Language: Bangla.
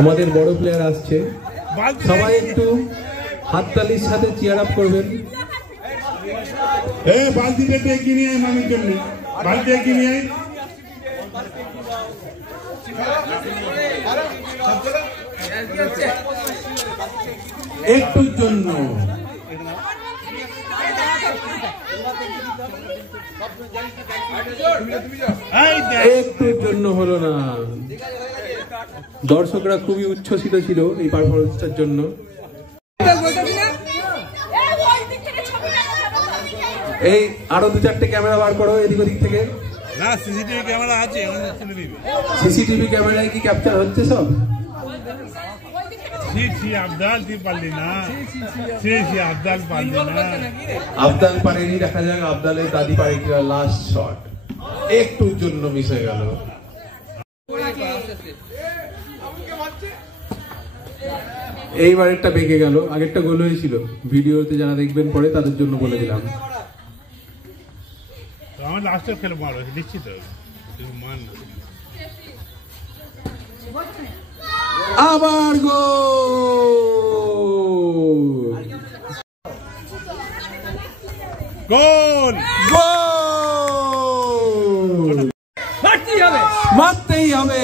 আমাদের বড় প্লেয়ার আসছে, সবাই একটু হাততালির সাথে চিয়ার আপ করবেন। বালতিটা এগিয়ে নিয়ে আয়, মানুষ জন্য বালতি এগিয়ে নিয়ে আয়। একটুর জন্য একটুর জন্য হলো না। দর্শকরা খুবই উচ্ছ্বসিত ছিল এই পারফরমেন্সটার জন্য। এই আরো 2-4টে ক্যামেরা বার করো এদিক ওদিক থেকে। না, সিসিটিভি ক্যামেরা আছে, সিসিটিভি ক্যামেরায় কি ক্যাপচার হচ্ছে সব? আবদাল পারেনি, দেখা যাক আবদালের দাদি পারে কিনা। লাস্ট শট একটুর জন্য মিস হয়ে গেল। এইবার একটা বেঁকে গেল, আগেরটা গোল হয়েছিল। ভিডিওতে যারা দেখবেন পরে তাদের জন্য বলে দিলাম। আমার লাস্টে খেলে মারো নিশ্চিত মান। আবার গোল! গোল! মারতেই হবে।